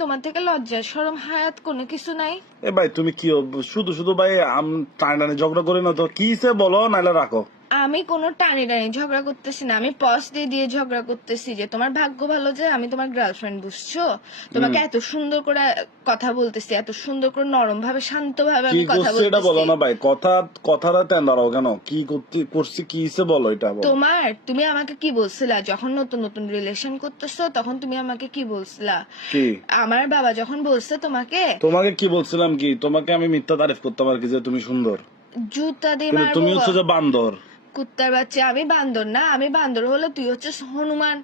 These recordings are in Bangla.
তোমার থেকে লজ্জা শরম হায়াত কোনো কিছু নাই? এ ভাই তুমি কি শুধু শুধু ভাই টানি ঝগড়া করি না তো, কি বলো নাহলে রাখো। আমি কোনো টানি টানি ঝগড়া করতেছি না, আমি পজ দিয়ে দিয়ে ঝগড়া করতেছি যে তোমার ভাগ্য ভালো যে আমি তোমার গার্লফ্রেন্ড, বুঝছো? তোমাকে এত সুন্দর করে কথা বলতেছি, এত সুন্দর করে নরম ভাবে শান্ত ভাবে কি আমি কথা করছি এটা বলো বলতেছি। না ভাই, কথাটা তেন্দারাও কেন, কি করছি কি বলো এটা বলো। তুমি আমাকে কি বলছিলা যখন নতুন নতুন রিলেশন করতেছো? তখন তুমি আমাকে কি বলছিলা? কি আমার বাবা যখন বলছে তোমাকে কি বলছিলাম, কি তোমাকে আমি মিথ্যা তারিফ করতাম আর কি যে তুমি সুন্দর, জুতা দিয়ে কিন্তু তুমি হচ্ছে যে মারবো বান্দর। কুত্তার বাচ্চা। আমি বান্দর না, আমি বান্দর হলে তুই হচ্ছে হনুমান।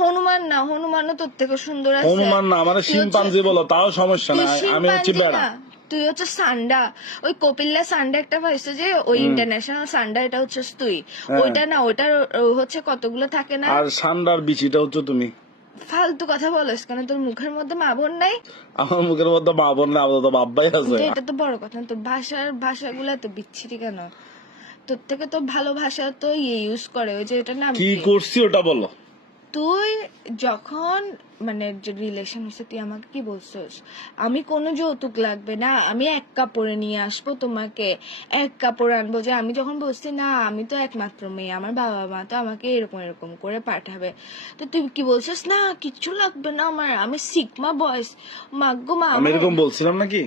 হনুমান না, হনুমানও তোর থেকে সুন্দর আছে। হনুমান না, আমার শিম্পাঞ্জি বলো তাও সমস্যা তুই নাই, আমি হচ্ছে শিম্পাঞ্জি বেড়া। না, তুই হচ্ছে সান্ডা। ওই কপিল্লা সান্ডা একটা পাইছে যে ওই ইন্টারন্যাশনাল সান্ডা, এটা হচ্ছে তুই। ওইটা না, ওইটার হচ্ছে কতগুলো থাকে না। আর সান্ডার বিচিটা হচ্ছে তুমি। ফালতু কথা বলিস কেন? তোর মুখের মধ্যে মা বোন নাই? আমার মুখের মধ্যে মা বোন না, আপাতত বাব্বাই আছে। তো এটা তো বড় কথা না, তোর ভাষাগুলা তো বিচ্ছিরি কেন? তোর থেকে তো ভালো ভাষা তো ইউজ করে, ওই যে এটা নাম কি কি? করছি ওটা বলো। তুই যখন মানে রিলেশন হচ্ছে তুই আমাকে কি বলছিস? আমি কোনো যৌতুক লাগবে না, আমি এক কাপড়ে নিয়ে আসবো তোমাকে, এক কাপড় আনবো। যে আমি যখন বলছি না আমি তো একমাত্র মেয়ে, আমার বাবা মা তো আমাকে এরকম এরকম করে পাঠাবে, তো তুই কি বলছিস না কিচ্ছু লাগবে না আমার, আমি সিগমা বয়স। মাগ্গো মা, আমি এরকম বলছিলাম নাকি?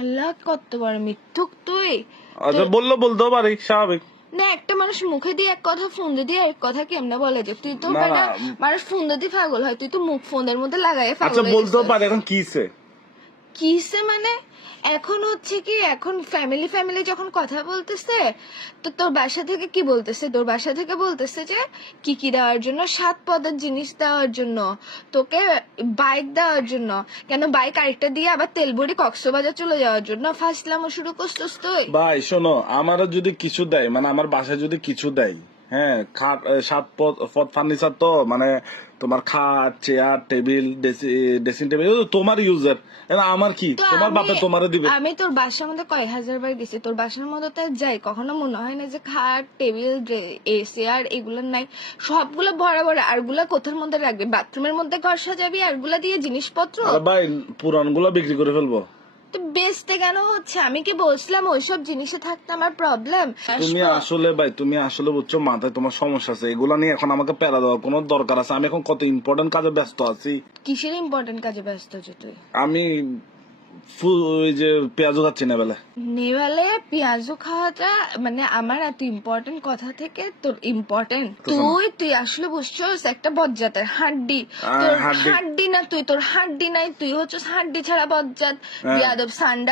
আল্লাহ কত বড় মিথ্যুক তুই। আচ্ছা বলতেও পারি, স্বাভাবিক না, একটা মানুষ মুখে দিয়ে এক কথা ফোন দিয়ে এক কথা কেমনে বলে? যে তুই তো না, বেটা, না। মানুষ ফোন দিয়ে পাগল হয়, তুই তো মুখ ফোনের মধ্যে লাগাই আচ্ছা পাগল হয়ে বলতেও গেছিস। পারি, এখন কিসে কিসে মানে? এখন হচ্ছে কি, এখন ফ্যামিলি যখন কথা বলতেছে, তো তোর বাসা থেকে কি বলতেছে? তোর বাসা থেকে বলতেছে যে কি দেওয়ার জন্য, 7 পদের জিনিস দেওয়ার জন্য, তোকে বাইক দেওয়ার জন্য। কেন বাইক আরেকটা দিয়ে আবার তেল ভরি কক্সবাজার চলে যাওয়ার জন্য ফাসলামও শুরু করছিস তুই? ভাই শোনো, আমারও যদি কিছু দেয়, মানে আমার বাসায় যদি কিছু দেয়, হ্যাঁ, খাট 7 পদ ফার্নিচার, তো মানে তোমার খাট চেয়ার টেবিল ড্রেসিং টেবিল তোমার ইউজার, আমার কি, তো তোমার বাপে তোমারে দিবে। আমি তোর বাসার মধ্যে কয় হাজার বার গেছি, তোর বাসার মধ্যে তো যাই, কখনো মনে হয় না যে খাট টেবিল এসি আর এগুলো নাই? সবগুলো ভরা ভরা, আরগুলা কোথার মধ্যে রাখবি? বাথরুমের মধ্যে ঘর সাজাবি আরগুলা দিয়ে জিনিসপত্র? আরে ভাই পুরান গুলা বিক্রি করে ফেলবো। তো বেচতে কেন হচ্ছে? আমি কি বলছিলাম ওইসব জিনিসে থাকতে আমার প্রবলেম? তুমি আসলে বুঝছো, মাথায় তোমার সমস্যা আছে, এগুলা নিয়ে এখন আমাকে প্যারা দেওয়ার কোনো দরকার আছে? আমি এখন কত ইম্পর্টেন্ট কাজে ব্যস্ত আছি। কিসের ইম্পর্টেন্ট কাজে ব্যস্ত আছিস তুই? আমি ওই যে পেঁয়াজও খাচ্ছি না বেলা। নেভালে পেঁয়াজু খাওয়াটা মানে আমার এত ইম্পর্টেন্ট কথা থেকে তোর ইম্পর্টেন্ট? তুই আসলে বুঝছস একটা বজ্জাতের হাড্ডি। তোর হাড্ডি না, তোর হাড্ডি নাই, তুই হচ্ছে হাড্ডি ছাড়া বজ্জাত, বিয়াদব সান্ডা।